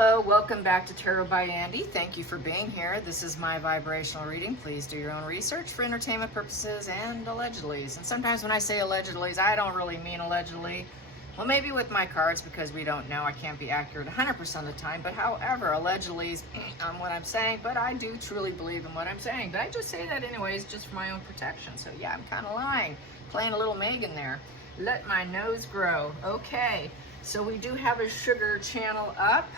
Hello, welcome back to Tarot by Andy. Thank you for being here. This is my vibrational reading. Please do your own research for entertainment purposes and allegedlys. And sometimes when I say allegedlys, I don't really mean allegedly. Well, maybe with my cards because we don't know. I can't be accurate 100% of the time. But however, allegedlys on what I'm saying. But I do truly believe in what I'm saying. But I just say that anyways, just for my own protection. So yeah, I'm kind of lying. Playing a little Megan there. Let my nose grow. Okay. So we do have a sugar channel up.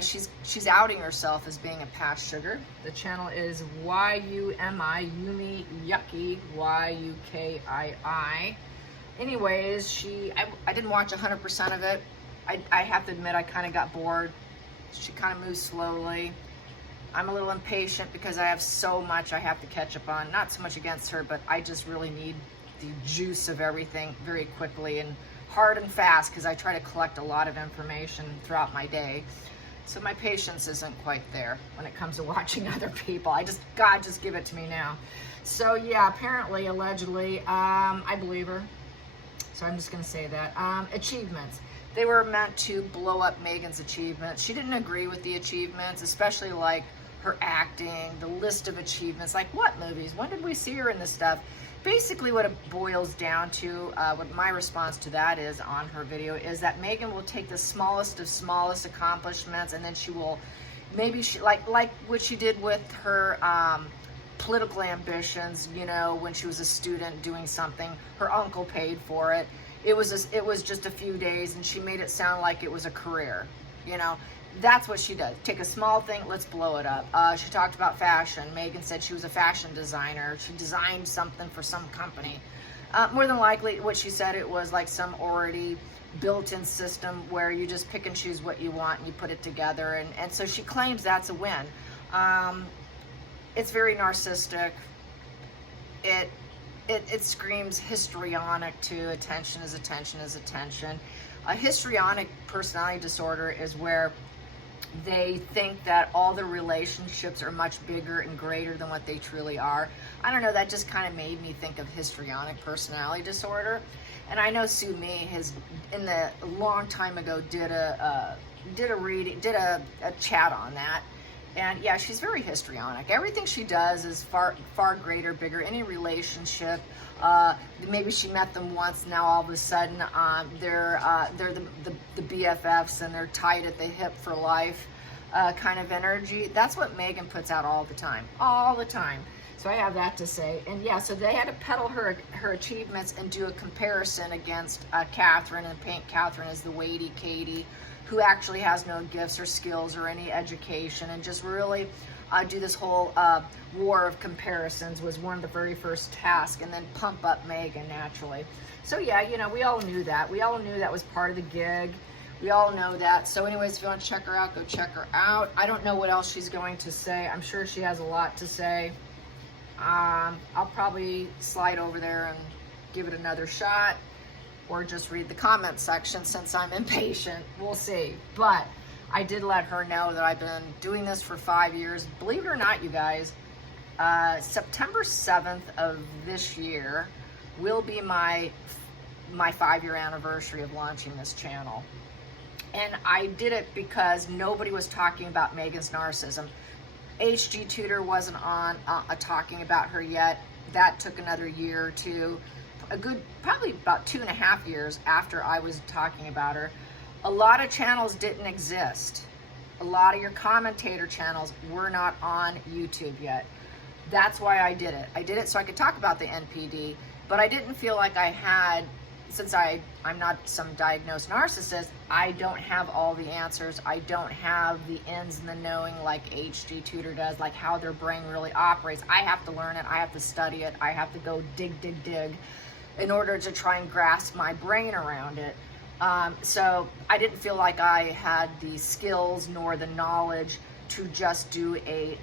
She's outing herself as being a past sugar. The channel is Y-U-M-I, Yumi Yucky, Y-U-K-I-I. Anyways, I didn't watch 100% of it. I have to admit I kind of got bored. She kind of moves slowly. I'm a little impatient because I have so much I have to catch up on. Not so much against her, but I just really need the juice of everything very quickly and hard and fast because I try to collect a lot of information throughout my day. So my patience isn't quite there when it comes to watching other people. God, just give it to me now. So yeah, apparently, allegedly, I believe her. So I'm just gonna say that. Achievements. They were meant to blow up Megan's achievements. She didn't agree with the achievements, especially like her acting, the list of achievements, like what movies? When did we see her in this stuff? Basically what it boils down to, what my response to that is on her video, is that Megan will take the smallest of smallest accomplishments and then she will, maybe she, like what she did with her political ambitions, you know, when she was a student doing something, her uncle paid for it. It was just a few days and she made it sound like it was a career, you know. That's what she does. Take a small thing, let's blow it up. She talked about fashion. Megan said she was a fashion designer. She designed something for some company. More than likely, what she said, it was like some already built-in system where you just pick and choose what you want and you put it together. And so she claims that's a win. It's very narcissistic. It screams histrionic too. Attention is attention is attention. A histrionic personality disorder is where they think that all the relationships are much bigger and greater than what they truly are. I don't know, that just kind of made me think of histrionic personality disorder. And I know Sue Me has, in the long time ago, did a chat on that. And yeah, she's very histrionic. Everything she does is far greater, bigger. Any relationship, maybe she met them once, now all of a sudden they're the BFFs and they're tied at the hip for life kind of energy. That's what Megan puts out all the time, So I have that to say. And yeah, so they had to peddle her achievements and do a comparison against Catherine and paint Catherine as the weighty Katie, who actually has no gifts or skills or any education, and just really do this whole war of comparisons was one of the very first tasks, and then pump up Megan naturally. So yeah, you know, we all knew that. We all knew that was part of the gig. We all know that. So anyways, if you want to check her out, go check her out. I don't know what else she's going to say. I'm sure she has a lot to say. I'll probably slide over there and give it another shot, or just read the comment section since I'm impatient. We'll see. But I did let her know that I've been doing this for 5 years. Believe it or not, you guys, September 7th of this year will be my 5-year anniversary of launching this channel. And I did it because nobody was talking about Megan's narcissism. HG Tutor wasn't on talking about her yet. That took another year or two. Probably about 2.5 years after I was talking about her. A lot of channels didn't exist. A lot of your commentator channels were not on YouTube yet. That's why I did it. I did it so I could talk about the NPD, but I didn't feel like I had, since I'm not some diagnosed narcissist, I don't have all the answers. I don't have the ins and the knowing like HG Tutor does, like how their brain really operates. I have to learn it. I have to study it. I have to go dig in order to try and grasp my brain around it. So I didn't feel like I had the skills nor the knowledge to just do a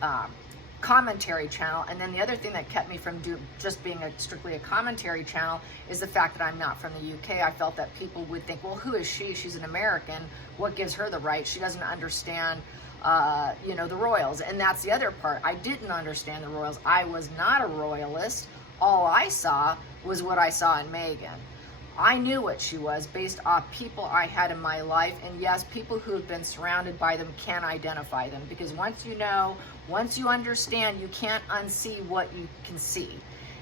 commentary channel. And then the other thing that kept me from just being strictly a commentary channel is the fact that I'm not from the UK. I felt that people would think, well, who is she? She's an American. What gives her the right? She doesn't understand you know, the royals. And that's the other part. I didn't understand the royals. I was not a royalist. All I saw was what I saw in Megan. I knew what she was based off people I had in my life. And yes, people who have been surrounded by them can identify them, because once you know, once you understand, you can't unsee what you can see.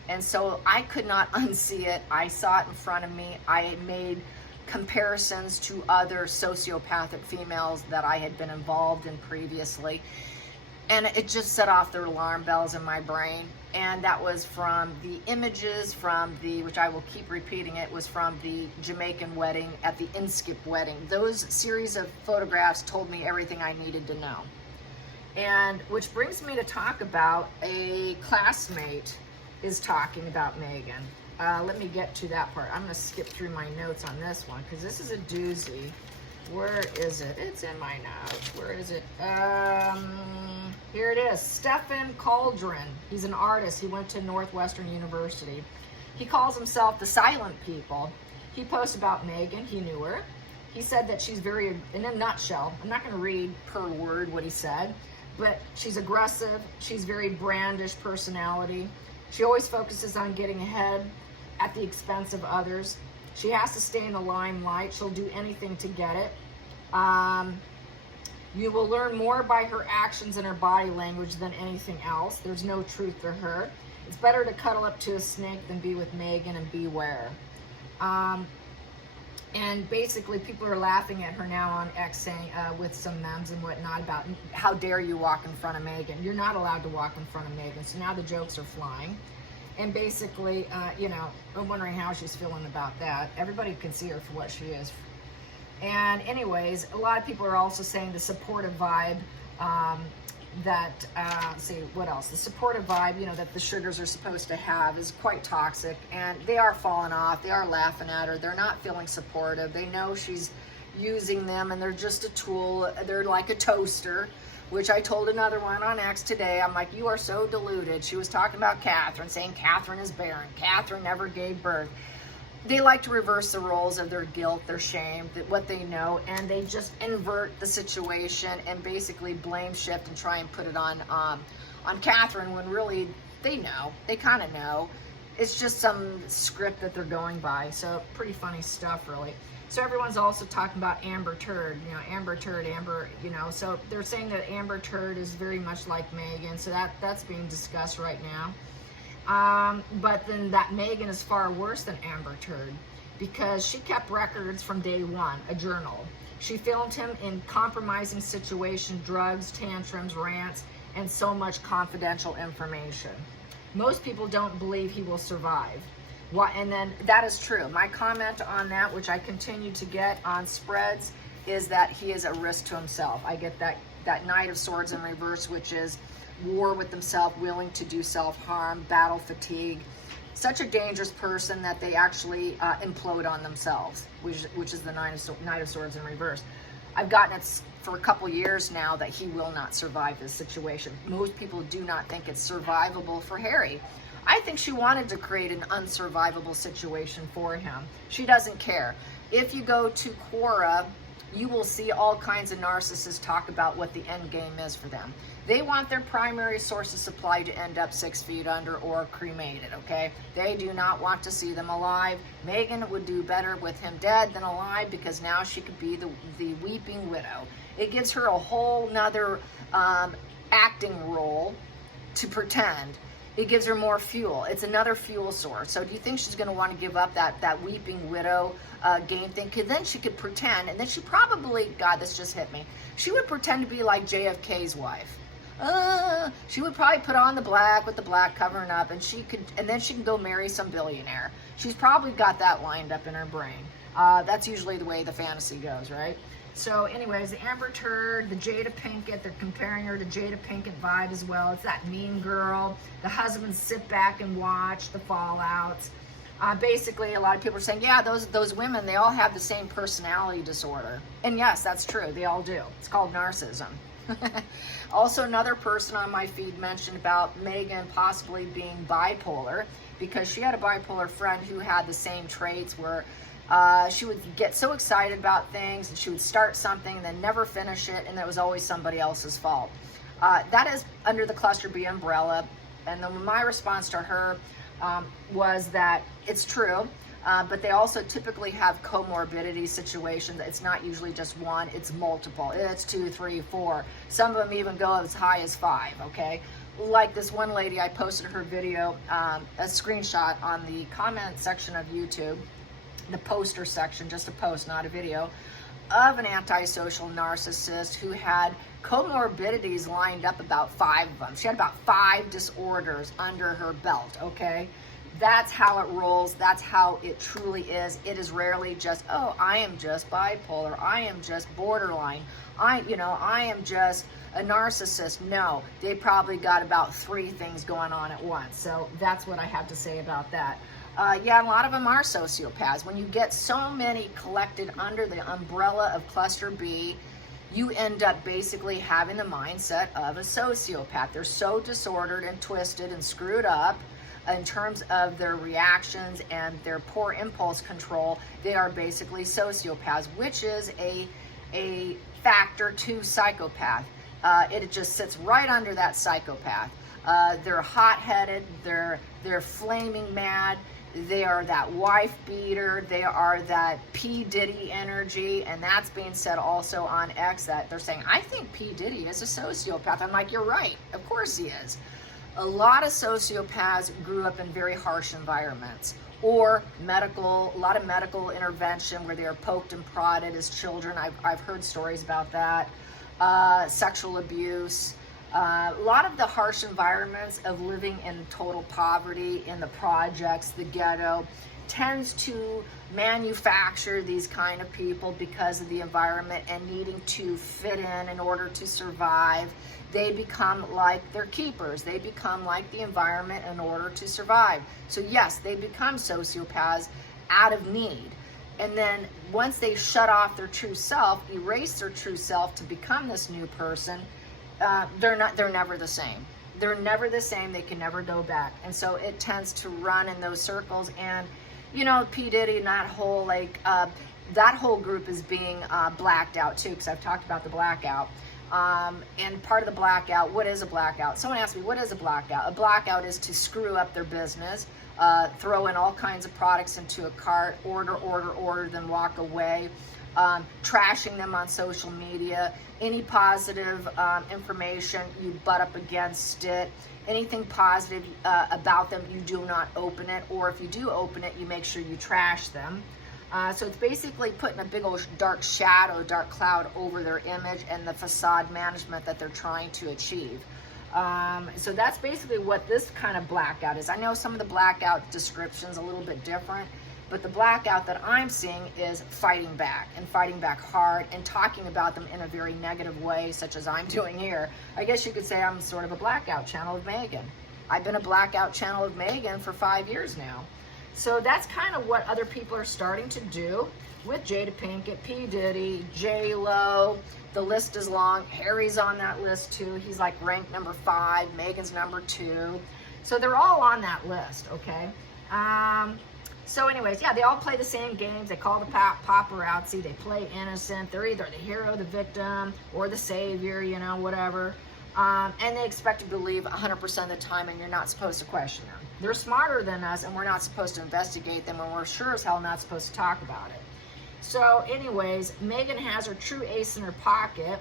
And so I could not unsee it. I saw it in front of me. I made comparisons to other sociopathic females that I had been involved in previously. And it just set off the alarm bells in my brain. And that was from the images from the, which I will keep repeating, it was from the Jamaican wedding, at the Inskip wedding. Those series of photographs told me everything I needed to know. And which brings me to talk about a classmate is talking about Megan. Let me get to that part. I'm gonna skip through my notes on this one because this is a doozy. Where is it? It's in my notes. Where is it? Here it is. Stephen Cauldron. He's an artist. He went to Northwestern University. He calls himself the Silent People. He posts about Megan. He knew her. He said that she's very, in a nutshell, I'm not going to read per word what he said, but she's aggressive. She's very brandish personality. She always focuses on getting ahead at the expense of others. She has to stay in the limelight. She'll do anything to get it. You will learn more by her actions and her body language than anything else. There's no truth to her. It's better to cuddle up to a snake than be with Megan, and beware. And basically people are laughing at her now on X, saying with some memes and whatnot about how dare you walk in front of Megan. You're not allowed to walk in front of Megan. So now the jokes are flying. And basically, you know, I'm wondering how she's feeling about that. Everybody can see her for what she is. And anyways, a lot of people are also saying the supportive vibe see what else? The supportive vibe, you know, that the sugars are supposed to have is quite toxic, and they are falling off. They are laughing at her. They're not feeling supportive. They know she's using them, and they're just a tool. They're like a toaster, which I told another one on X today. I'm like, you are so deluded. She was talking about Catherine, saying Catherine is barren. Catherine never gave birth. They like to reverse the roles of their guilt, their shame, what they know, and they just invert the situation and basically blame shift and try and put it on Catherine, when really they know. They kind of know. It's just some script that they're going by. So pretty funny stuff, really. So everyone's also talking about Amber Turd, you know, Amber Turd, Amber, you know. So they're saying that Amber Turd is very much like Megan. So that's being discussed right now. But then that Megan is far worse than Amber Turd, because she kept records from day one, a journal. She filmed him in compromising situations, drugs, tantrums, rants, and so much confidential information. Most people don't believe he will survive. And then that is true. My comment on that, which I continue to get on spreads, is that he is a risk to himself. I get that Knight of Swords in reverse, which is war with themselves, willing to do self-harm, battle fatigue. Such a dangerous person that they actually implode on themselves, which is the Knight of Swords in reverse. I've gotten it for a couple years now that he will not survive this situation. Most people do not think it's survivable for Harry. I think she wanted to create an unsurvivable situation for him. She doesn't care. If you go to Quora, you will see all kinds of narcissists talk about what the end game is for them. They want their primary source of supply to end up 6 feet under or cremated, okay? They do not want to see them alive. Megan would do better with him dead than alive, because now she could be the weeping widow. It gives her a whole nother acting role to pretend. It gives her more fuel. It's another fuel source. So do you think she's going to want to give up that weeping widow game thing? Because then she could pretend, and then she probably, God, this just hit me. She would pretend to be like JFK's wife. She would probably put on the black with the black covering up, and then she can go marry some billionaire. She's probably got that lined up in her brain. That's usually the way the fantasy goes, right? So anyways, the Amber Turd, the Jada Pinkett, they're comparing her to Jada Pinkett vibe as well. It's that mean girl. The husbands sit back and watch the fallouts. Basically, a lot of people are saying, yeah, those women, they all have the same personality disorder. And yes, that's true. They all do. It's called narcissism. Also, another person on my feed mentioned about Megan possibly being bipolar, because she had a bipolar friend who had the same traits, where she would get so excited about things and she would start something and then never finish it, and it was always somebody else's fault. That is under the cluster B umbrella. And then my response to her was that it's true. but they also typically have comorbidity situations. It's not usually just one, it's multiple. It's 2, 3, 4. Some of them even go as high as 5, okay? Like this one lady, I posted her video, a screenshot on the comment section of YouTube, the poster section, just a post, not a video, of an antisocial narcissist who had comorbidities lined up, about 5 of them. She had about 5 disorders under her belt, okay? That's how it rolls. That's how it truly is. It is rarely just, oh, I am just bipolar. I am just borderline. I am just a narcissist. No, they probably got about 3 things going on at once. So that's what I have to say about that. Yeah, a lot of them are sociopaths. When you get so many collected under the umbrella of cluster B, you end up basically having the mindset of a sociopath. They're so disordered and twisted and screwed up in terms of their reactions and their poor impulse control. They are basically sociopaths, which is a factor to psychopath. It just sits right under that psychopath. They're hot-headed, they're flaming mad, they are that wife beater, they are that P. Diddy energy, and that's being said also on X, that they're saying, I think P. Diddy is a sociopath. I'm like, you're right, of course he is. A lot of sociopaths grew up in very harsh environments, or a lot of medical intervention where they are poked and prodded as children. I've heard stories about that. Sexual abuse. A lot of the harsh environments of living in total poverty, in the projects, the ghetto, tends to manufacture these kind of people because of the environment and needing to fit in order to survive. They become like their keepers. They become like the environment in order to survive. So yes, they become sociopaths out of need. And then once they shut off their true self, erase their true self to become this new person, they're never the same. They're never the same. They can never go back. And so it tends to run in those circles. And, you know, P. Diddy and that whole, that whole group is being blacked out too, because I've talked about the blackout. And part of the blackout, what is a blackout? Someone asked me, what is a blackout? A blackout is to screw up their business, throw in all kinds of products into a cart, order, then walk away, trashing them on social media. Any positive information, you butt up against it. Anything positive about them, you do not open it. Or if you do open it, you make sure you trash them. So it's basically putting a big old dark shadow, dark cloud over their image and the facade management that they're trying to achieve. So that's basically what this kind of blackout is. I know some of the blackout descriptions a little bit different, but the blackout that I'm seeing is fighting back, and fighting back hard, and talking about them in a very negative way, such as I'm doing here. I guess you could say I'm sort of a blackout channel of Megan. I've been a blackout channel of Megan for 5 years now. So that's kind of what other people are starting to do with Jada Pinkett, P. Diddy, J-Lo. The list is long. Harry's on that list too. He's like ranked number 5. Megan's number 2. So they're all on that list, okay? So anyways, yeah, they all play the same games. They call the paparazzi. They play innocent. They're either the hero, the victim, or the savior, you know, whatever. And they expect to believe 100% of the time, and you're not supposed to question them. They're smarter than us, and we're not supposed to investigate them, and we're sure as hell not supposed to talk about it. So anyways, Megan has her true ace in her pocket,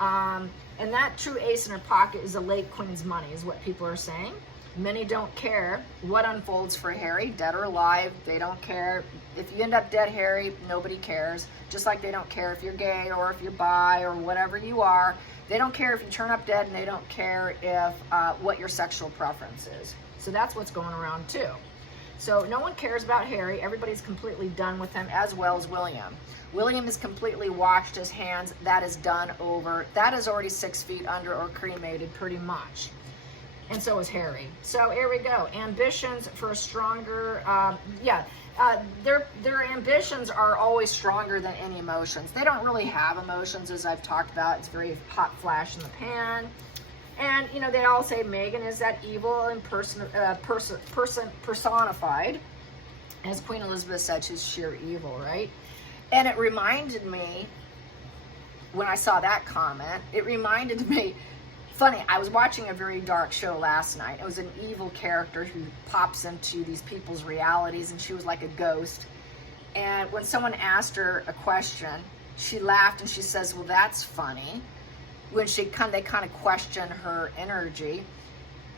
and that true ace in her pocket is a late queen's money, is what people are saying. Many don't care what unfolds for Harry, dead or alive. They don't care. If you end up dead, Harry, nobody cares. Just like they don't care if you're gay or if you're bi or whatever you are. They don't care if you turn up dead, and they don't care if what your sexual preference is. So that's what's going around too. So no one cares about Harry. Everybody's completely done with him, as well as William. William has completely washed his hands. That is done over. That is already 6 feet under or cremated pretty much. And so is Harry. So here we go. Ambitions for a stronger, their ambitions are always stronger than any emotions. They don't really have emotions, as I've talked about. It's very hot flash in the pan. And, you know, they all say Megan is that evil and personified. As Queen Elizabeth said, she's sheer evil, right? And it reminded me, when I saw that comment, it reminded me Funny, I was watching a very dark show last night. It was an evil character who pops into these people's realities, and she was like a ghost. And when someone asked her a question, she laughed and she says, well, that's funny. When they kind of question her energy.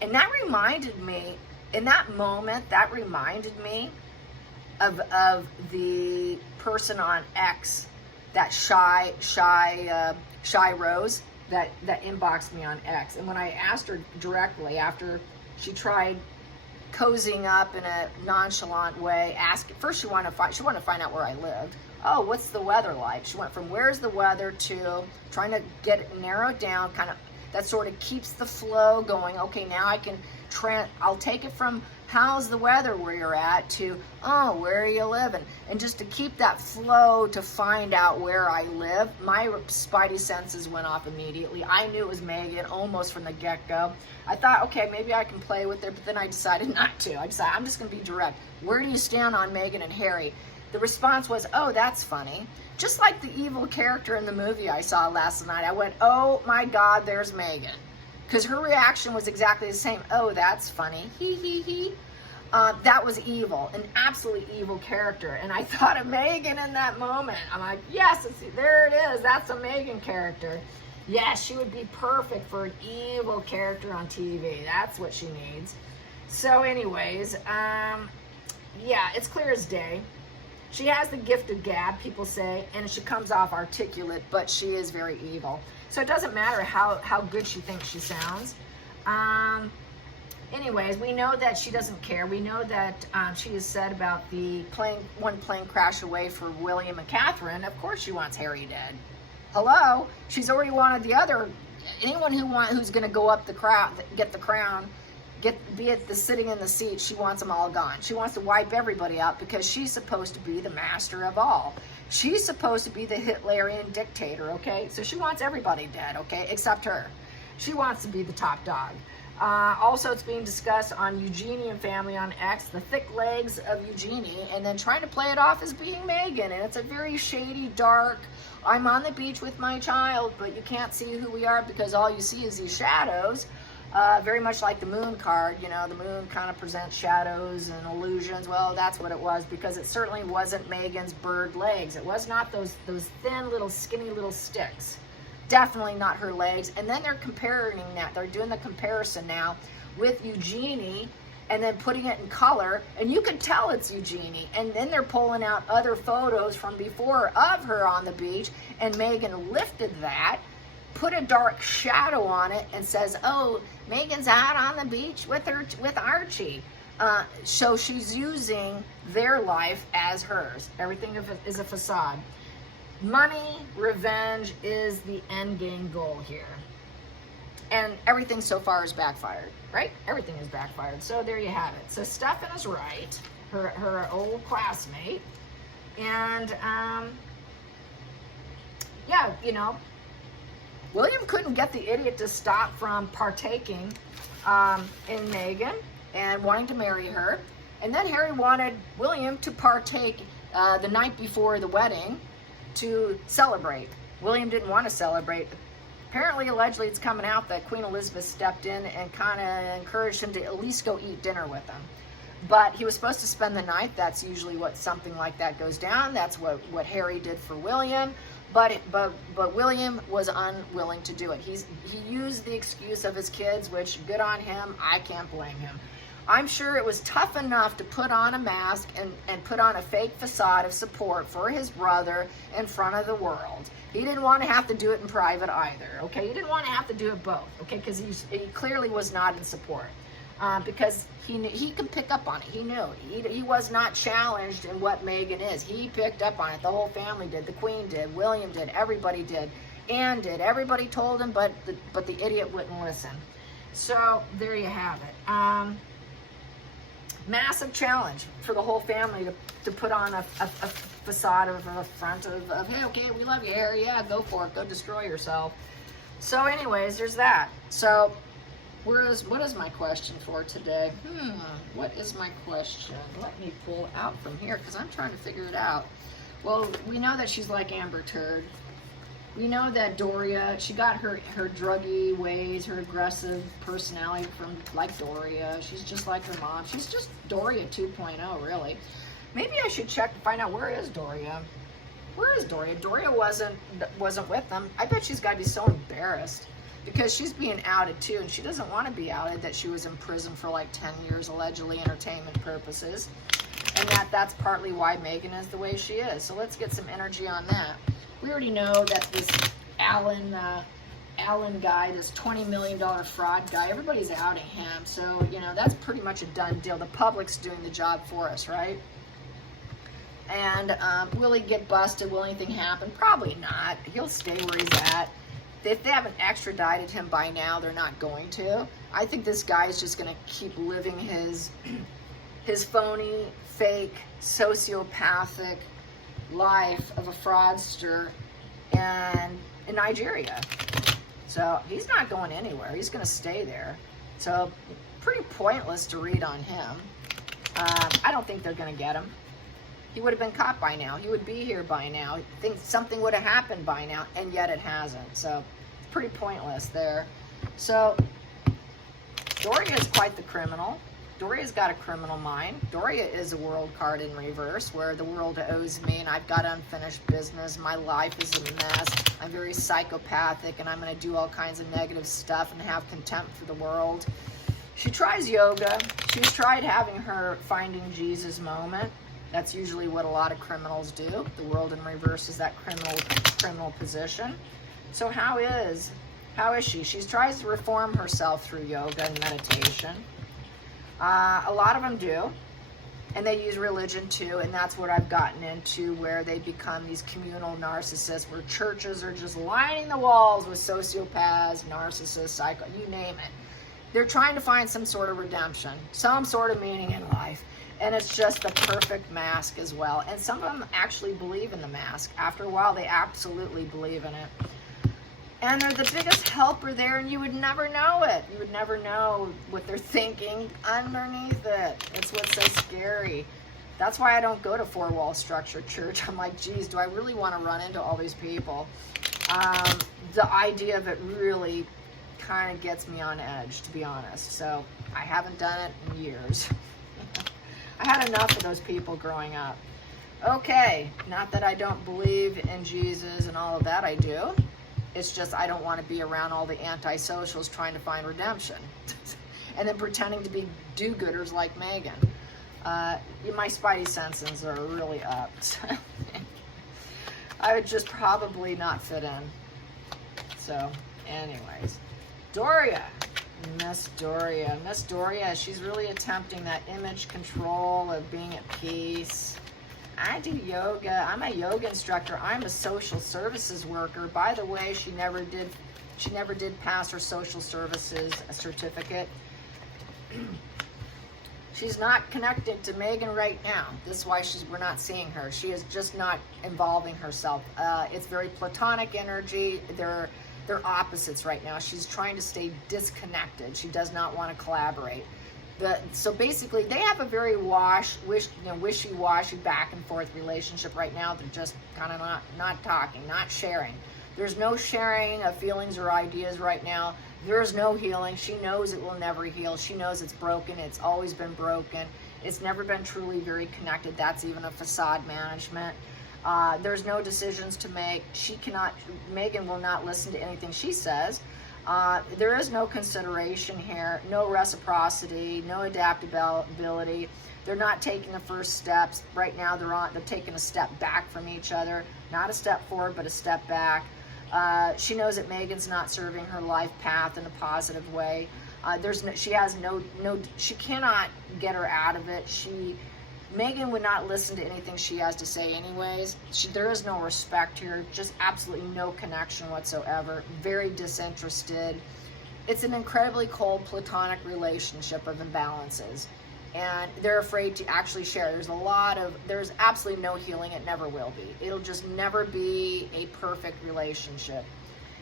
And that reminded me, in that moment, that reminded me of the person on X, that shy Rose, that inboxed me on X. And when I asked her directly, after she tried cozying up in a nonchalant way, first she wanted to find out where I lived. Oh, what's the weather like? She went from where's the weather to trying to get it narrowed down, kind of, that sort of keeps the flow going. Okay, now I can I'll take it from how's the weather where you're at to, oh, where are you living? And just to keep that flow to find out where I live, my spidey senses went off immediately. I knew it was Megan almost from the get-go. I thought, okay, maybe I can play with her, but then I decided not to. I decided I'm just going to be direct. Where do you stand on Megan and Harry? The response was, oh, that's funny. Just like the evil character in the movie I saw last night. I went, oh my God, there's Megan. Because her reaction was exactly the same. Oh, that's funny. Hee hee hee. That was evil, an absolutely evil character. And I thought of Megan in that moment. I'm like, yes, there it is. That's a Megan character. Yes, she would be perfect for an evil character on TV. That's what she needs. So anyways, yeah, it's clear as day. She has the gift of gab, people say, and she comes off articulate, but she is very evil. So it doesn't matter how good she thinks she sounds. Anyways, we know that she doesn't care. We know that she has said about the one plane crash away for William and Catherine. Of course she wants Harry dead. Hello? She's already wanted the other. Anyone who's going to go up the crown, get the crown, be it the sitting in the seat, she wants them all gone. She wants to wipe everybody out because she's supposed to be the master of all. She's supposed to be the Hitlerian dictator, okay? So she wants everybody dead, okay, except her. She wants to be the top dog. Also, it's being discussed on Eugenie and family on X, the thick legs of Eugenie, and then trying to play it off as being Megan. And it's a very shady, dark, I'm on the beach with my child, but you can't see who we are because all you see is these shadows. Very much like the moon card, you know, the moon kind of presents shadows and illusions. Well, that's what it was, because it certainly wasn't Megan's bird legs. It was not those thin little skinny little sticks. Definitely not her legs. And then they're comparing that. They're doing the comparison now with Eugenie and then putting it in color. And you can tell it's Eugenie. And then they're pulling out other photos from before of her on the beach. And Megan lifted that, put a dark shadow on it, and says, oh, Megan's out on the beach with Archie. So she's using their life as hers. Everything is a facade. Money, revenge is the end game goal here. And everything so far is backfired, right? Everything is backfired. So there you have it. So Stefan is right, her old classmate. And, yeah, you know, William couldn't get the idiot to stop from partaking in Megan and wanting to marry her. And then Harry wanted William to partake the night before the wedding to celebrate. William didn't want to celebrate. Apparently, allegedly, it's coming out that Queen Elizabeth stepped in and kind of encouraged him to at least go eat dinner with them. But he was supposed to spend the night. That's usually what something like that goes down. That's what Harry did for William. But William was unwilling to do it. He used the excuse of his kids, which good on him. I can't blame him. I'm sure it was tough enough to put on a mask and put on a fake facade of support for his brother in front of the world. He didn't want to have to do it in private either, okay? He didn't want to have to do it both, okay? Because he clearly was not in support. Because he could pick up on it. He knew. He was not challenged in what Megan is. He picked up on it. The whole family did. The Queen did. William did. Everybody did. Anne did. Everybody told him, but the idiot wouldn't listen. So there you have it. Massive challenge for the whole family to put on a facade of a front of hey, okay, we love you, Harry. Yeah, go for it. Go destroy yourself. So anyways, there's that. So what is my question for today? What is my question? Let me pull out from here because I'm trying to figure it out. Well, we know that she's like Amber Turd. We know that Doria, she got her druggy ways, her aggressive personality from like Doria. She's just like her mom. She's just Doria 2.0, really. Maybe I should check to find out, where is Doria? Where is Doria? Doria wasn't with them. I bet she's got to be so embarrassed because she's being outed too, and she doesn't want to be outed that she was in prison for like 10 years, allegedly entertainment purposes, and that's partly why Megan is the way she is. So let's get some energy on that. We already know that this Allen guy, this $20 million fraud guy, everybody's outing him. So, you know, that's pretty much a done deal. The public's doing the job for us, right? And will he get busted? Will anything happen? Probably not. He'll stay where he's at. If they haven't extradited him by now, they're not going to. I think this guy is just going to keep living his phony, fake, sociopathic life of a fraudster and in Nigeria. So he's not going anywhere. He's going to stay there. So pretty pointless to read on him. I don't think they're going to get him. He would have been caught by now. He would be here by now. I think something would have happened by now, and yet it hasn't. So it's pretty pointless there. So Doria is quite the criminal. Doria's got a criminal mind. Doria is a world card in reverse, where the world owes me and I've got unfinished business. My life is a mess. I'm very psychopathic and I'm going to do all kinds of negative stuff and have contempt for the world. She tries yoga. She's tried having her finding Jesus moment. That's usually what a lot of criminals do. The world in reverse is that criminal position. So how is she? She tries to reform herself through yoga and meditation. A lot of them do, and they use religion too, and that's what I've gotten into, where they become these communal narcissists, where churches are just lining the walls with sociopaths, narcissists, psycho, you name it. They're trying to find some sort of redemption, some sort of meaning in life, and it's just the perfect mask as well. And some of them actually believe in the mask. After a while, they absolutely believe in it. And they're the biggest helper there, and you would never know it. You would never know what they're thinking underneath it. It's what's so scary. That's why I don't go to four-wall structure church. I'm like, geez, do I really want to run into all these people? The idea of it really kind of gets me on edge, to be honest. So I haven't done it in years. I had enough of those people growing up. Okay, not that I don't believe in Jesus and all of that, I do. It's just I don't want to be around all the antisocials trying to find redemption and then pretending to be do-gooders like Megan. My spidey senses are really up. I would just probably not fit in. So, anyways. Doria. Miss Doria, she's really attempting that image control of being at peace. I do yoga. I'm a yoga instructor. I'm a social services worker. By the way, she never did pass her social services certificate. She's not connected to Megan right now. This is why we're not seeing her. She is just not involving herself. It's very platonic energy. They're opposites right now. She's trying to stay disconnected. She does not want to collaborate. So basically, they have a very wishy-washy back and forth relationship right now. They're just kind of not talking, not sharing. There's no sharing of feelings or ideas right now. There's no healing. She knows it will never heal. She knows it's broken. It's always been broken. It's never been truly very connected. That's even a facade management. There's no decisions to make. Megan will not listen to anything she says. There is no consideration here, no reciprocity, no adaptability. They're not taking the first steps. Right now they're taking a step back from each other. Not a step forward, but a step back. She knows that Megan's not serving her life path in a positive way. She cannot get her out of it. Megan would not listen to anything she has to say anyways. There is no respect here, just absolutely no connection whatsoever. Very disinterested. It's an incredibly cold platonic relationship of imbalances. And they're afraid to actually share. There's absolutely no healing. It never will be. It'll just never be a perfect relationship.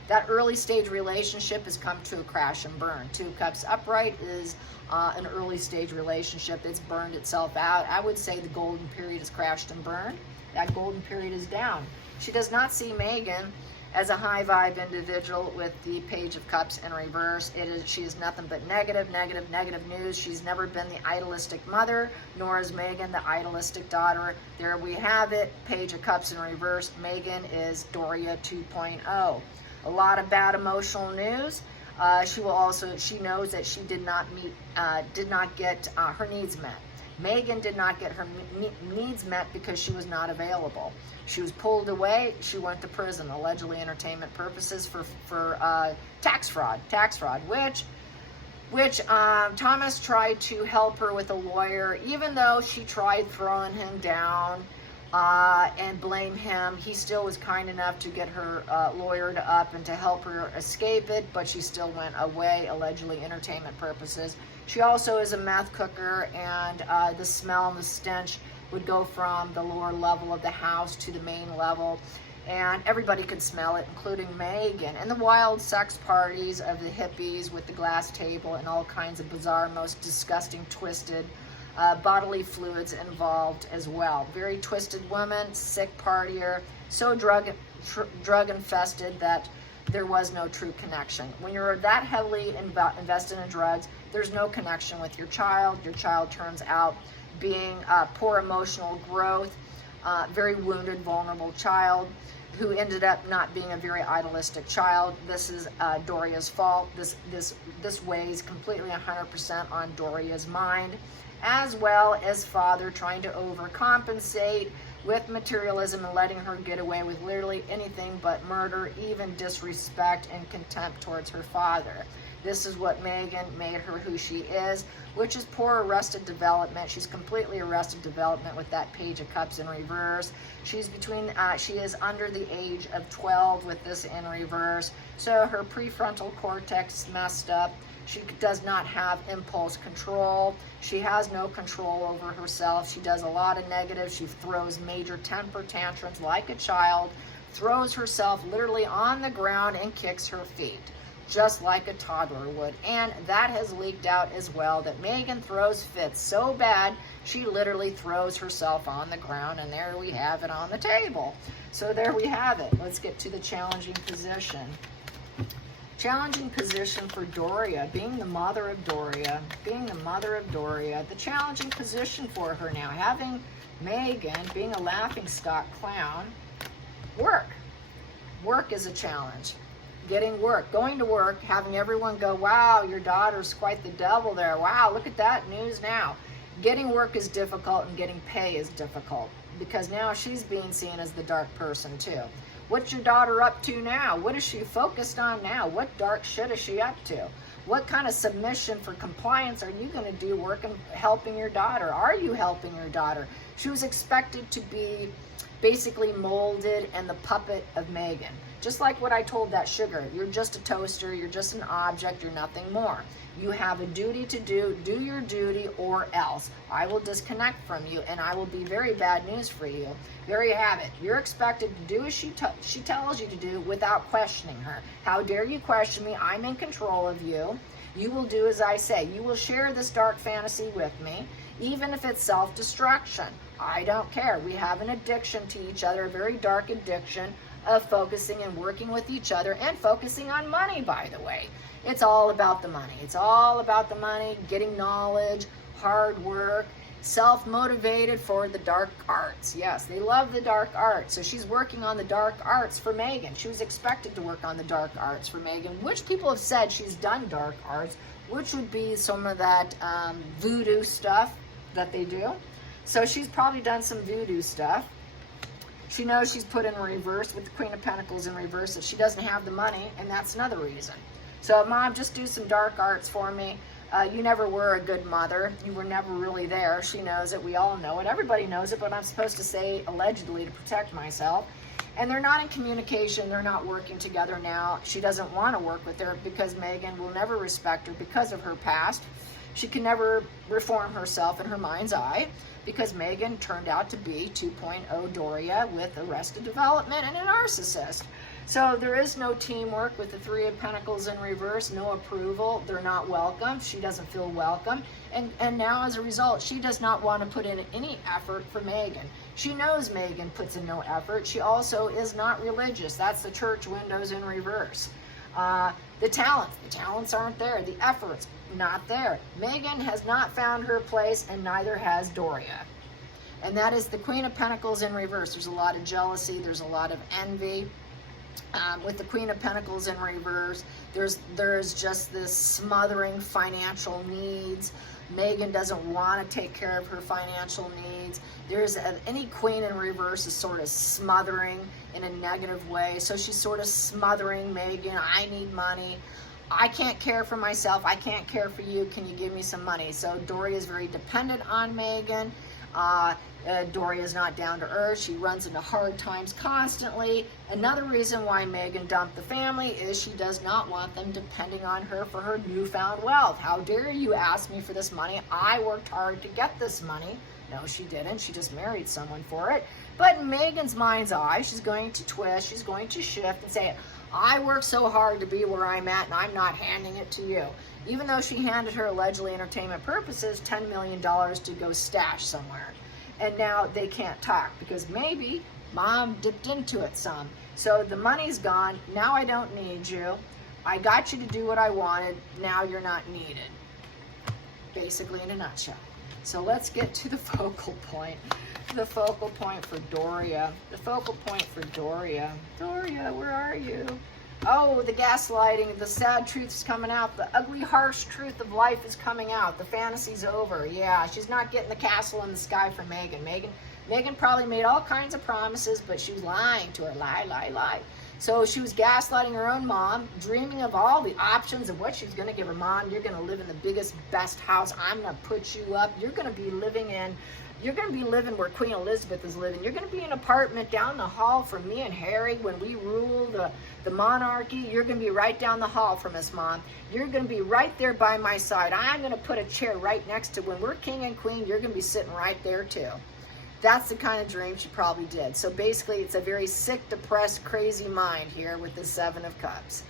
That early stage relationship has come to a crash and burn. 2 Cups upright is an early stage relationship. It's burned itself out. I would say the golden period has crashed and burned. That golden period is down. She does not see Megan as a high vibe individual with the Page of Cups in reverse. She is nothing but negative, negative, negative news. She's never been the idealistic mother, nor is Megan the idealistic daughter. There we have it, Page of Cups in reverse. Megan is Doria 2.0. A lot of bad emotional news. She knows that she did not get her needs met. Megan did not get her needs met because she was not available. She was pulled away. She went to prison, allegedly entertainment purposes for tax fraud, which Thomas tried to help her with a lawyer, even though she tried throwing him down and blame him. He still was kind enough to get her lawyered up and to help her escape it, but she still went away, allegedly entertainment purposes. She also is a meth cooker, and the smell and the stench would go from the lower level of the house to the main level, and everybody could smell it, including Megan. And the wild sex parties of the hippies with the glass table and all kinds of bizarre, most disgusting, twisted bodily fluids involved as well. Very twisted woman, sick partier, so drug infested that there was no true connection. When you're that heavily invested in drugs, there's no connection with your child. Your child turns out being poor emotional growth, very wounded, vulnerable child who ended up not being a very idealistic child. This is Doria's fault. This weighs completely 100% on Doria's mind, as well as father trying to overcompensate with materialism and letting her get away with literally anything but murder, even disrespect and contempt towards her father. This is what Megan made her who she is, which is poor arrested development. She's completely arrested development with that Page of Cups in reverse. She is under the age of 12 with this in reverse. So her prefrontal cortex is messed up. She does not have impulse control. She has no control over herself. She does a lot of negative. She throws major temper tantrums like a child, throws herself literally on the ground and kicks her feet, just like a toddler would. And that has leaked out as well, that Megan throws fits so bad, she literally throws herself on the ground, and there we have it on the table. So there we have it. Let's get to the challenging position. Challenging position for Doria, being the mother of Doria, the challenging position for her now, having Megan being a laughingstock clown. Work is a challenge. Getting work, going to work, having everyone go, wow, your daughter's quite the devil there. Wow, look at that news now. Getting work is difficult, and getting pay is difficult, because now she's being seen as the dark person too. What's your daughter up to now? What is she focused on now? What dark shit is she up to? What kind of submission for compliance are you going to do working, helping your daughter? Are you helping your daughter? She was expected to be basically molded and the puppet of Megan. Just like what I told that sugar. You're just a toaster. You're just an object. You're nothing more. You have a duty to do your duty, or else I will disconnect from you, and I will be very bad news for you. There you have it. You're expected to do as she tells you to do without questioning her. How dare you question me? I'm in control of you. You will do as I say. You will share this dark fantasy with me, even if it's self-destruction. I don't care. We have an addiction to each other, a very dark addiction of focusing and working with each other, and focusing on money, by the way. It's all about the money. It's all about the money, getting knowledge, hard work, self-motivated for the dark arts. Yes, they love the dark arts. So she's working on the dark arts for Megan. She was expected to work on the dark arts for Megan, which people have said she's done dark arts, which would be some of that voodoo stuff that they do. So she's probably done some voodoo stuff. She knows she's put in reverse with the Queen of Pentacles in reverse, that she doesn't have the money, and that's another reason. So, Mom, just do some dark arts for me. You never were a good mother. You were never really there. She knows it. We all know it. Everybody knows it, but I'm supposed to say allegedly to protect myself. And they're not in communication. They're not working together now. She doesn't want to work with her because Megan will never respect her because of her past. She can never reform herself in her mind's eye, because Megan turned out to be 2.0 Doria with arrested development and a narcissist. So there is no teamwork with the Three of Pentacles in reverse, no approval. They're not welcome. She doesn't feel welcome. And now as a result, she does not want to put in any effort for Megan. She knows Megan puts in no effort. She also is not religious. That's the church windows in reverse. The talents aren't there. The efforts, not there. Megan has not found her place, and neither has Doria. And that is the Queen of Pentacles in reverse. There's a lot of jealousy. There's a lot of envy. With the Queen of Pentacles in reverse, there's just this smothering financial needs. Megan doesn't want to take care of her financial needs. There's any queen in reverse is sort of smothering in a negative way. So she's sort of smothering Megan. I need money. I can't care for myself. I can't care for you. Can you give me some money? So Doria is very dependent on Megan. Doria is not down to earth. She runs into hard times constantly. Another reason why Megan dumped the family is she does not want them depending on her for her newfound wealth. How dare you ask me for this money? I worked hard to get this money. No, she didn't. She just married someone for it. But in Megan's mind's eye, she's going to twist, she's going to shift and say, I worked so hard to be where I'm at, and I'm not handing it to you. Even though she handed her allegedly entertainment purposes $10 million to go stash somewhere. And now they can't talk because maybe mom dipped into it some. So the money's gone. Now I don't need you. I got you to do what I wanted. Now you're not needed. Basically in a nutshell. So let's get to the focal point. The focal point for Doria. The focal point for Doria. Doria, where are you? Oh, the gaslighting, the sad truth is coming out. The ugly, harsh truth of life is coming out. The fantasy's over. Yeah, she's not getting the castle in the sky for Megan. Megan probably made all kinds of promises, but she was lying to her. Lie. So she was gaslighting her own mom, dreaming of all the options of what she was going to give her mom. You're going to live in the biggest, best house. I'm going to put you up. You're going to be living where Queen Elizabeth is living. You're going to be in an apartment down the hall from me and Harry when we rule the monarchy. You're going to be right down the hall from us, Mom. You're going to be right there by my side. I'm going to put a chair right next to when we're king and queen. You're going to be sitting right there too. That's the kind of dream she probably did. So basically, it's a very sick, depressed, crazy mind here with the Seven of Cups.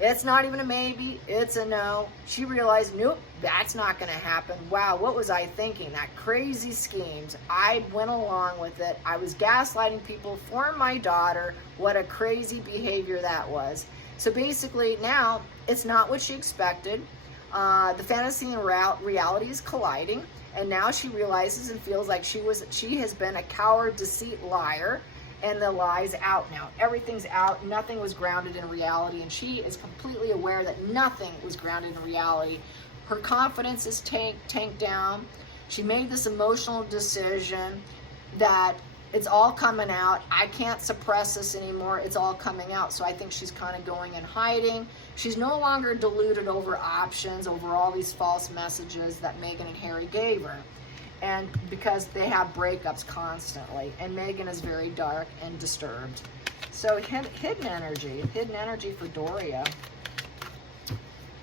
It's not even a maybe, it's a no. She realized, nope, that's not going to happen. Wow, what was I thinking? That crazy schemes. I went along with it. I was gaslighting people for my daughter. What a crazy behavior that was. So basically now, it's not what she expected. The fantasy and reality is colliding. And now she realizes and feels like she has been a coward, deceit, liar. And the lie's out now. Everything's out. Nothing was grounded in reality. And she is completely aware that nothing was grounded in reality. Her confidence is tanked down. She made this emotional decision that it's all coming out. I can't suppress this anymore. It's all coming out. So I think she's kind of going in hiding. She's no longer deluded over options, over all these false messages that Meghan and Harry gave her. And because they have breakups constantly, and Megan is very dark and disturbed. So hidden energy for Doria.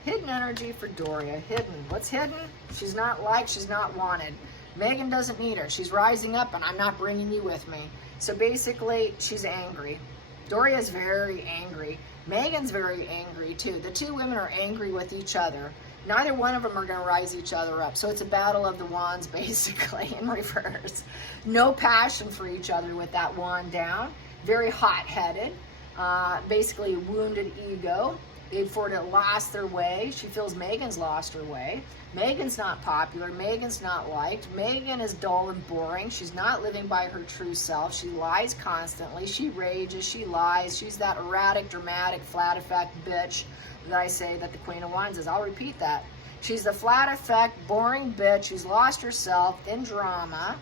Hidden energy for Doria. Hidden. What's hidden? She's not liked, she's not wanted. Megan doesn't need her. She's rising up, and I'm not bringing you with me. So basically, she's angry. Doria's very angry. Megan's very angry too. The two women are angry with each other. Neither one of them are going to rise each other up. So it's a battle of the wands, basically, in reverse. No passion for each other with that wand down. Very hot-headed. Basically, wounded ego. They've sort of lost their way. She feels Megan's lost her way. Megan's not popular. Megan's not liked. Megan is dull and boring. She's not living by her true self. She lies constantly. She rages. She lies. She's that erratic, dramatic, flat effect bitch that I say that the Queen of Wands is. I'll repeat that. She's the flat effect, boring bitch who's lost herself in drama.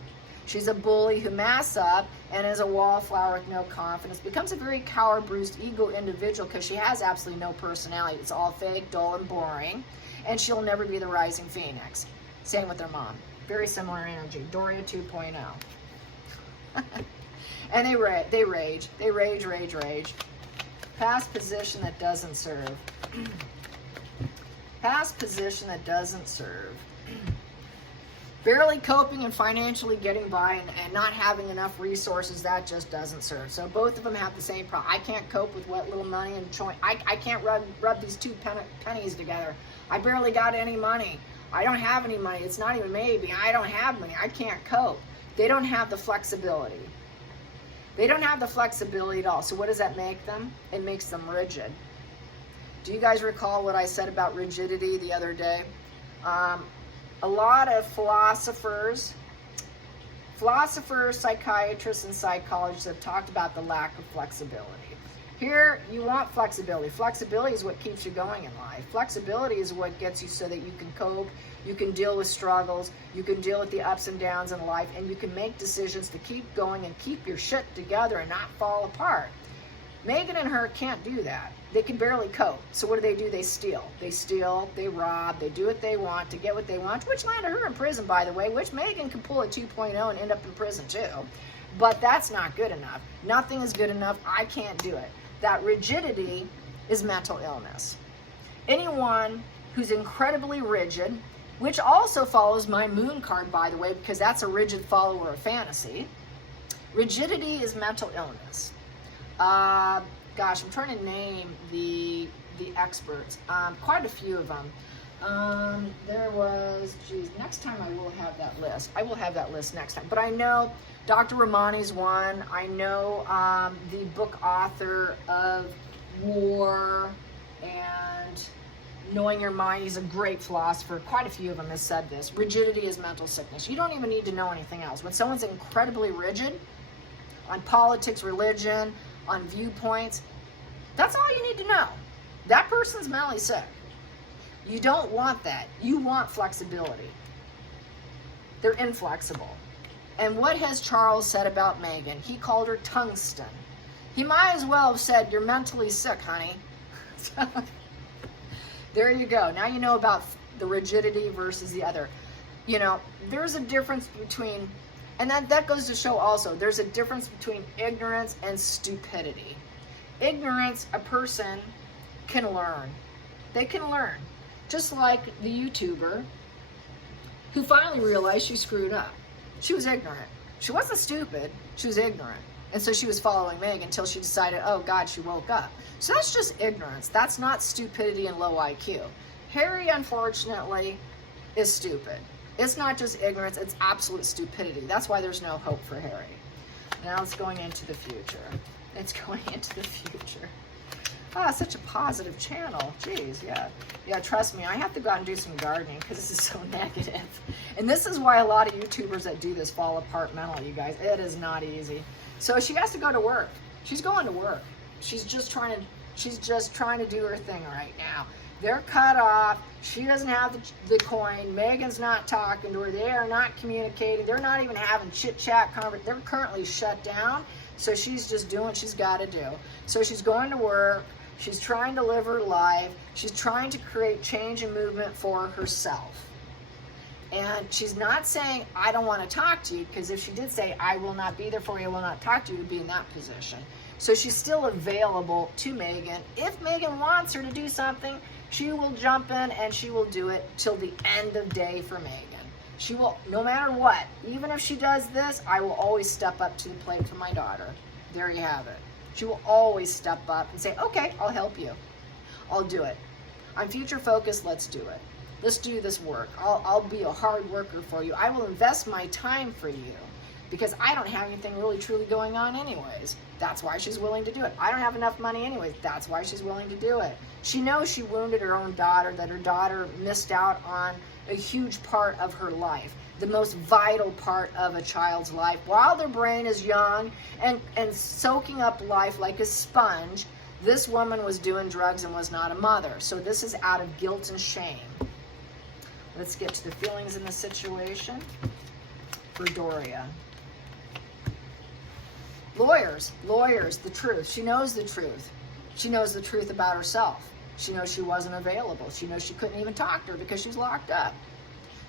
She's a bully who masks up and is a wallflower with no confidence. Becomes a very coward, bruised ego individual because she has absolutely no personality. It's all fake, dull, and boring. And she'll never be the rising phoenix. Same with her mom. Very similar energy. Doria 2.0. And they rage. Past position that doesn't serve. Past position that doesn't serve. Barely coping and financially getting by and not having enough resources, that just doesn't serve. So both of them have the same problem. I can't cope with what little money and I can't rub these two pennies together. I barely got any money. I don't have any money. It's not even maybe. I don't have money. I can't cope. They don't have the flexibility. They don't have the flexibility at all. So what does that make them? It makes them rigid. Do you guys recall what I said about rigidity the other day? A lot of philosophers, psychiatrists, and psychologists have talked about the lack of flexibility. Here, you want flexibility. Flexibility is what keeps you going in life. Flexibility is what gets you so that you can cope, you can deal with struggles, you can deal with the ups and downs in life, and you can make decisions to keep going and keep your shit together and not fall apart. Megan and her can't do that. They can barely cope. So what do? They steal. They steal, they rob, they do what they want to get what they want, which landed her in prison, by the way, which Megan can pull a 2.0 and end up in prison too. But that's not good enough. Nothing is good enough. I can't do it. That rigidity is mental illness. Anyone who's incredibly rigid, which also follows my moon card, by the way, because that's a rigid follower of fantasy. Rigidity is mental illness. Gosh, I'm trying to name the experts. Quite a few of them. There was, geez, next time I will have that list. I will have that list next time. But I know Dr. Ramani's one. I know the book author of War and Knowing Your Mind. He's a great philosopher. Quite a few of them have said this. Rigidity is mental sickness. You don't even need to know anything else. When someone's incredibly rigid on politics, religion, on viewpoints, that's all you need to know. That person's mentally sick. You don't want that. You want flexibility. They're inflexible. And what has Charles said about Megan? He called her tungsten. He might as well have said, you're mentally sick, honey. There you go. Now you know about the rigidity versus the other. You know, there's a difference between, and that goes to show also, there's a difference between ignorance and stupidity. Ignorance, a person can learn. They can learn. Just like the YouTuber who finally realized she screwed up. She was ignorant. She wasn't stupid, she was ignorant. And so she was following Meg until she decided, oh God, she woke up. So that's just ignorance. That's not stupidity and low IQ. Harry, unfortunately, is stupid. It's not just ignorance, it's absolute stupidity. That's why there's no hope for Harry. Now it's going into the future. It's going into the future. Ah, such a positive channel. Jeez, yeah. Yeah, trust me, I have to go out and do some gardening because this is so negative. And this is why a lot of YouTubers that do this fall apart mentally, you guys. It is not easy. So she has to go to work. She's going to work. She's just trying to do her thing right now. They're cut off. She doesn't have the coin. Megan's not talking to her. They are not communicating. They're not even having chit-chat conversation. They're currently shut down. So she's just doing what she's got to do. So she's going to work. She's trying to live her life. She's trying to create change and movement for herself. And she's not saying, I don't want to talk to you, because if she did say, I will not be there for you, I will not talk to you, to be in that position. So she's still available to Megan. If Megan wants her to do something, she will jump in and she will do it till the end of day for Megan. She will, no matter what, even if she does this, I will always step up to the plate for my daughter. There you have it. She will always step up and say, okay, I'll help you. I'll do it. I'm future focused, let's do it. Let's do this work. I'll be a hard worker for you. I will invest my time for you because I don't have anything really truly going on anyways. That's why she's willing to do it. I don't have enough money anyways. That's why she's willing to do it. She knows she wounded her own daughter, that her daughter missed out on a huge part of her life, the most vital part of a child's life. While their brain is young and soaking up life like a sponge, this woman was doing drugs and was not a mother. So this is out of guilt and shame. Let's get to the feelings in the situation for Doria. Lawyers, the truth. She knows the truth. She knows the truth about herself. She knows she wasn't available. She knows she couldn't even talk to her because she's locked up.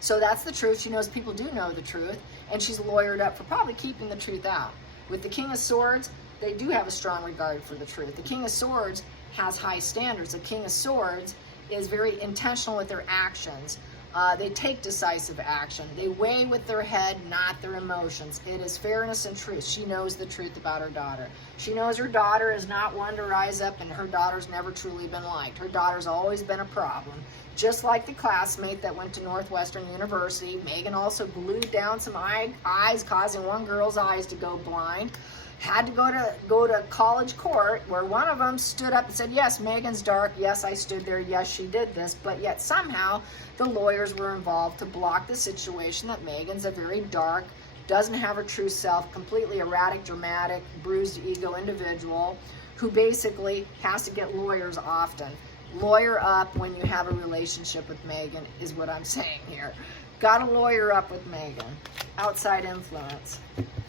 So that's the truth. She knows people do know the truth, and she's lawyered up for probably keeping the truth out. With the King of Swords, they do have a strong regard for the truth. The King of Swords has high standards. The King of Swords is very intentional with their actions. They take decisive action. They weigh with their head, not their emotions. It is fairness and truth. She knows the truth about her daughter. She knows her daughter is not one to rise up, and her daughter's never truly been liked. Her daughter's always been a problem. Just like the classmate that went to Northwestern University, Megan also glued down some eyes, causing one girl's eyes to go blind. Had to go to college court, where one of them stood up and said, yes, Megan's dark, yes, I stood there, yes, she did this, but yet somehow the lawyers were involved to block the situation that Megan's a very dark, doesn't have her true self, completely erratic, dramatic, bruised ego individual who basically has to get lawyers often. Lawyer up when you have a relationship with Megan is what I'm saying here. Got to lawyer up with Megan. Outside influence.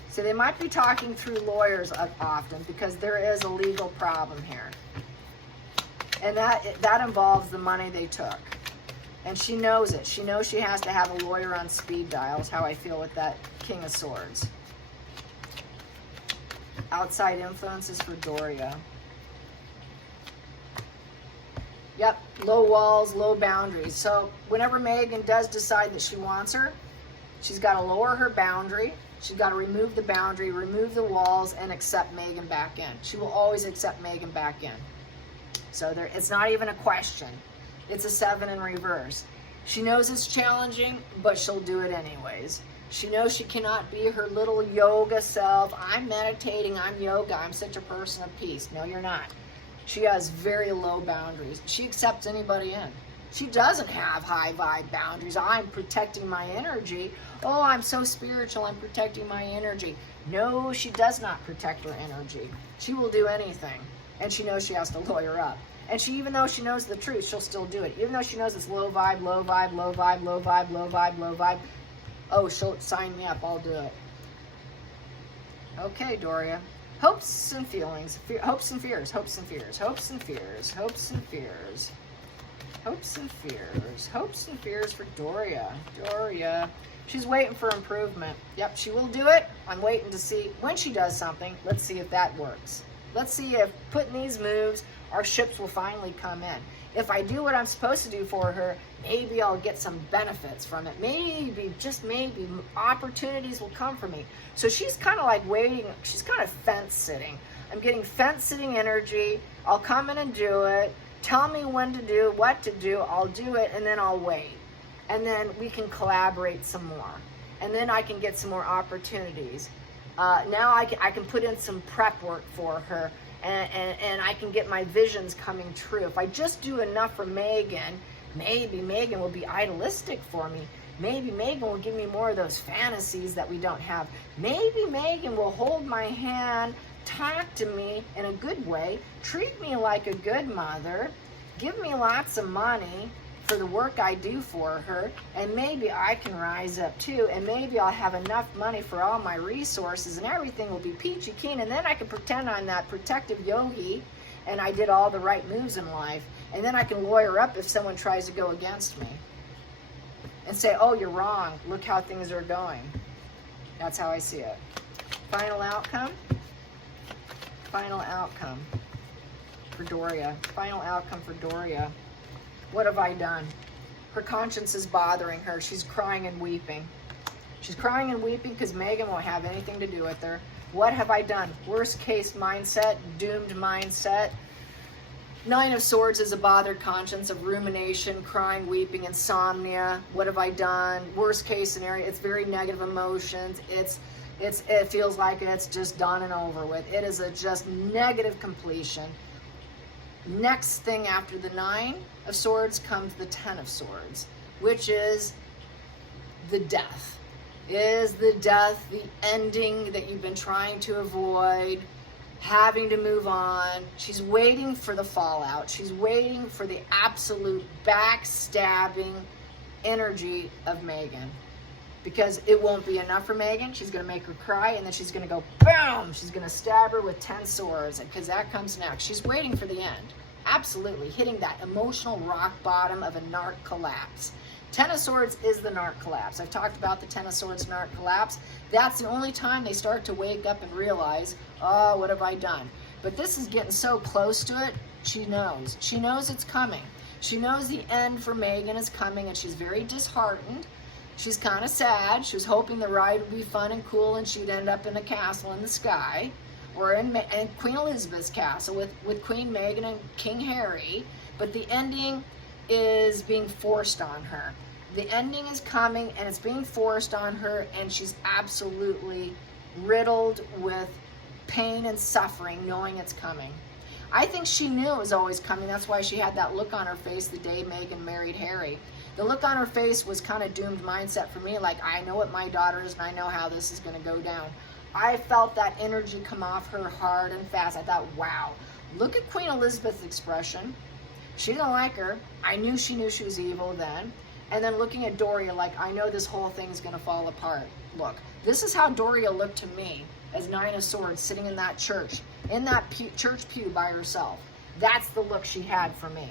So they might be talking through lawyers often because there is a legal problem here. And that involves the money they took. And she knows it. She knows she has to have a lawyer on speed dial, is how I feel with that King of Swords. Outside influences for Doria. Yep, low walls, low boundaries. So whenever Megan does decide that she wants her, she's got to lower her boundary. She's got to remove the boundary, remove the walls, and accept Megan back in. She will always accept Megan back in. So it's not even a question. It's a 7 in reverse. She knows it's challenging, but she'll do it anyways. She knows she cannot be her little yoga self. I'm meditating, I'm yoga, I'm such a person of peace. No, you're not. She has very low boundaries. She accepts anybody in. She doesn't have high vibe boundaries. I'm protecting my energy. Oh, I'm so spiritual, I'm protecting my energy. No, she does not protect her energy. She will do anything. And she knows she has to lawyer up. And even though she knows the truth, she'll still do it. Even though she knows it's low vibe, low vibe, low vibe, low vibe, low vibe, low vibe. Oh, she'll sign me up, I'll do it. Okay, Doria. Hopes and feelings, hopes and fears, hopes and fears, hopes and fears, hopes and fears. Hopes and fears. Hopes and fears for Doria. Doria. She's waiting for improvement. Yep, she will do it. I'm waiting to see when she does something. Let's see if that works. Let's see if putting these moves, our ships will finally come in. If I do what I'm supposed to do for her, maybe I'll get some benefits from it. Maybe, just maybe, opportunities will come for me. So she's kind of like waiting. She's kind of fence sitting. I'm getting fence sitting energy. I'll come in and do it. Tell me when to do, what to do, I'll do it, and then I'll wait. And then we can collaborate some more. And then I can get some more opportunities. Now I can put in some prep work for her, and I can get my visions coming true. If I just do enough for Megan, maybe Megan will be idealistic for me. Maybe Megan will give me more of those fantasies that we don't have. Maybe Megan will hold my hand, talk to me in a good way, treat me like a good mother, give me lots of money for the work I do for her, and maybe I can rise up too, and maybe I'll have enough money for all my resources, and everything will be peachy keen, and then I can pretend I'm that protective yogi, and I did all the right moves in life, and then I can lawyer up if someone tries to go against me, and say, oh, you're wrong, look how things are going. That's how I see it. Final outcome? Final outcome for Doria. Final outcome for Doria. What have I done? Her conscience is bothering her. She's crying and weeping. She's crying and weeping because Megan won't have anything to do with her. What have I done? Worst case mindset, doomed mindset. 9 of Swords is a bothered conscience of rumination, crying, weeping, insomnia. What have I done? Worst case scenario, it's very negative emotions. It feels like it's just done and over with. It is a just negative completion. Next thing after the 9 of Swords comes the 10 of Swords, which is the death. Is the death the ending that you've been trying to avoid, having to move on? She's waiting for the fallout. She's waiting for the absolute backstabbing energy of Megan. Because it won't be enough for Megan. She's going to make her cry, and then she's going to go, boom! She's going to stab her with 10 swords, because that comes next. She's waiting for the end. Absolutely. Hitting that emotional rock bottom of a narc collapse. 10 of Swords is the narc collapse. I've talked about the 10 of Swords narc collapse. That's the only time they start to wake up and realize, oh, what have I done? But this is getting so close to it, she knows. She knows it's coming. She knows the end for Megan is coming, and she's very disheartened. She's kind of sad. She was hoping the ride would be fun and cool, and she'd end up in a castle in the sky, or in Queen Elizabeth's castle with Queen Megan and King Harry. But the ending is being forced on her. The ending is coming, and it's being forced on her, and she's absolutely riddled with pain and suffering, knowing it's coming. I think she knew it was always coming. That's why she had that look on her face the day Megan married Harry. The look on her face was kind of doomed mindset for me, like, I know what my daughter is, and I know how this is going to go down. I felt that energy come off her hard and fast. I thought, wow, look at Queen Elizabeth's expression. She didn't like her. I knew she was evil then. And then looking at Doria, like, I know this whole thing is going to fall apart. Look, this is how Doria looked to me as Nine of Swords, sitting in that church, in that church pew by herself. That's the look she had for me.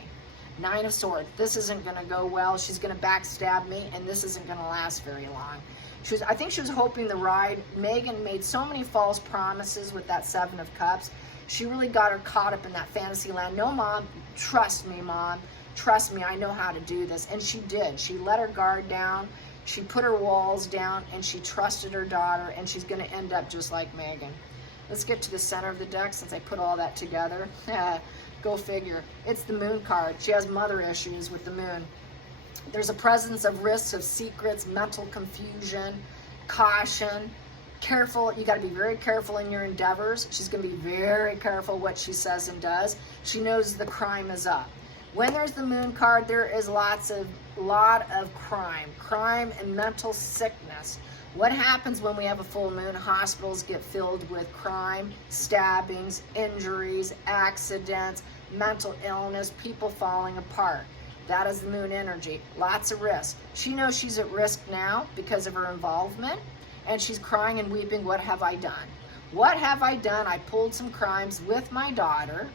Nine of Swords. This isn't going to go well. She's going to backstab me, and this isn't going to last very long. I think she was hoping the ride. Megan made so many false promises with that Seven of Cups. She really got her caught up in that fantasy land. No, Mom, trust me, Mom. Trust me, I know how to do this. And she did. She let her guard down. She put her walls down, and she trusted her daughter, and she's going to end up just like Megan. Let's get to the center of the deck since I put all that together. Go figure. It's the Moon card. She has mother issues with the Moon. There's a presence of risks, of secrets, mental confusion, caution. Careful. You got to be very careful in your endeavors. She's going to be very careful what she says and does. She knows the crime is up. When there's the Moon card, there is lot of crime and mental sickness. What happens when we have a full moon? Hospitals get filled with crime, stabbings, injuries, accidents, mental illness, people falling apart. That is the Moon energy. Lots of risk. She knows she's at risk now because of her involvement, and she's crying and weeping, what have I done? What have I done? I pulled some crimes with my daughter.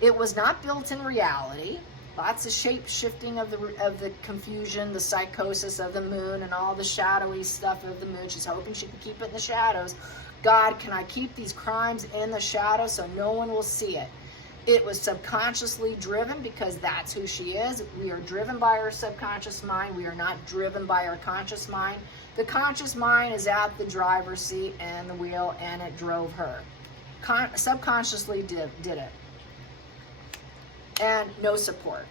It was not built in reality. Lots of shape-shifting of the confusion, the psychosis of the Moon, and all the shadowy stuff of the Moon. She's hoping she can keep it in the shadows. God, can I keep these crimes in the shadows so no one will see it? It was subconsciously driven because that's who she is. We are driven by our subconscious mind. We are not driven by our conscious mind. The conscious mind is at the driver's seat and the wheel, and it drove her. Subconsciously did it. And no support.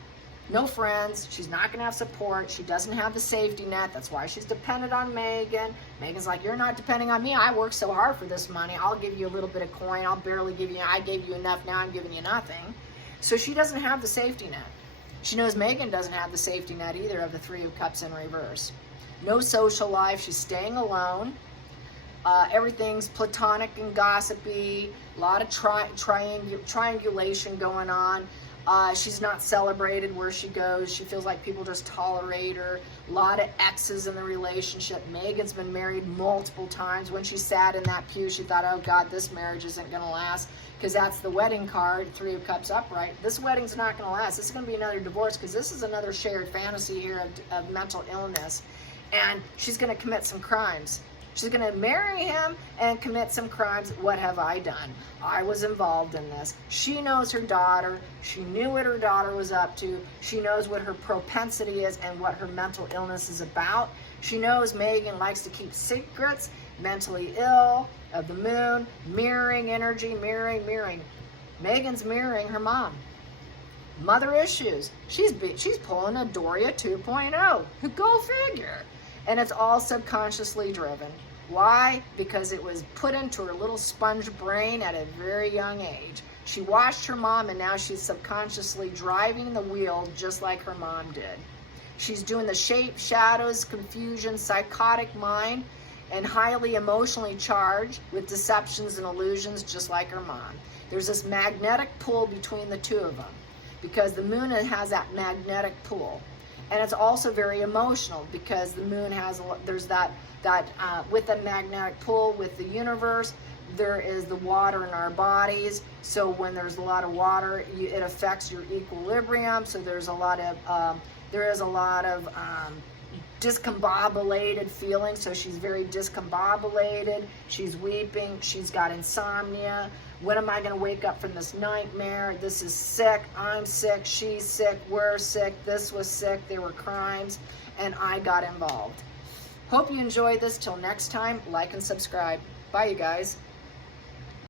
No friends. She's not going to have support. She doesn't have the safety net. That's why she's dependent on Megan. Megan's like, you're not depending on me. I worked so hard for this money. I'll give you a little bit of coin. I'll barely give you. I gave you enough. Now I'm giving you nothing. So she doesn't have the safety net. She knows Megan doesn't have the safety net either of the Three of Cups in reverse. No social life. She's staying alone. Everything's platonic and gossipy. A lot of triangulation going on. She's not celebrated where she goes. She feels like people just tolerate her. A lot of exes in the relationship. Megan's been married multiple times. When she sat in that pew, she thought, oh God, this marriage isn't going to last, because that's the wedding card, Three of Cups upright. This wedding's not going to last. This is going to be another divorce, because this is another shared fantasy here of mental illness. And she's going to commit some crimes. She's going to marry him and commit some crimes. What have I done? I was involved in this. She knows her daughter. She knew what her daughter was up to. She knows what her propensity is and what her mental illness is about. She knows Megan likes to keep secrets, mentally ill, of the Moon, mirroring energy, mirroring. Megan's mirroring her mom. Mother issues. She's pulling a Doria 2.0. Go figure. And it's all subconsciously driven. Why? Because it was put into her little sponge brain at a very young age. She watched her mom, and now she's subconsciously driving the wheel just like her mom did. She's doing the shape, shadows, confusion, psychotic mind, and highly emotionally charged with deceptions and illusions just like her mom. There's this magnetic pull between the two of them because the Moon has that magnetic pull. And it's also very emotional because the Moon has, there's that with the magnetic pull with the universe, there is the water in our bodies. So when there's a lot of water, it affects your equilibrium. So there's a lot of, discombobulated feeling. So she's very discombobulated. She's weeping. She's got insomnia. When am I going to wake up from this nightmare? This is sick. I'm sick. She's sick. We're sick. This was sick. There were crimes. And I got involved. Hope you enjoyed this. Till next time, like and subscribe. Bye, you guys.